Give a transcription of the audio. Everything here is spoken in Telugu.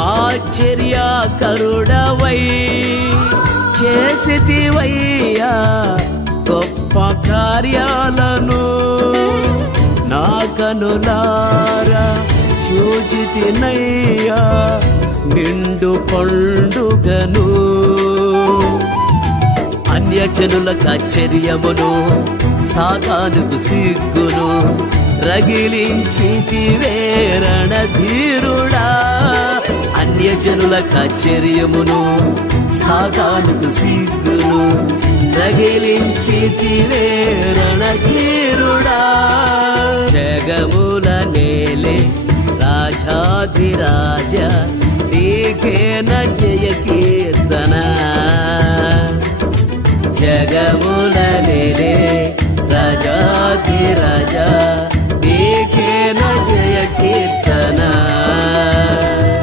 ఆశ్చర్యకరుడవై చేసితివయ్యా గొప్ప కార్యాలను. నా కనులారా చూచితినయ్యా నిండు పండుగను. అన్యజనులకు ఆశ్చర్యమును, సాతానుకు సిగ్గును రగిలించితివే రణధీరుడా. అన్యజనులకు ఆశ్చర్యమును, సాతానుకు సిగ్గును రగిలించితివే రణధీరుడా. జగముల నేలే రాజాధిరాజ నీకేన జయ కీర్తి.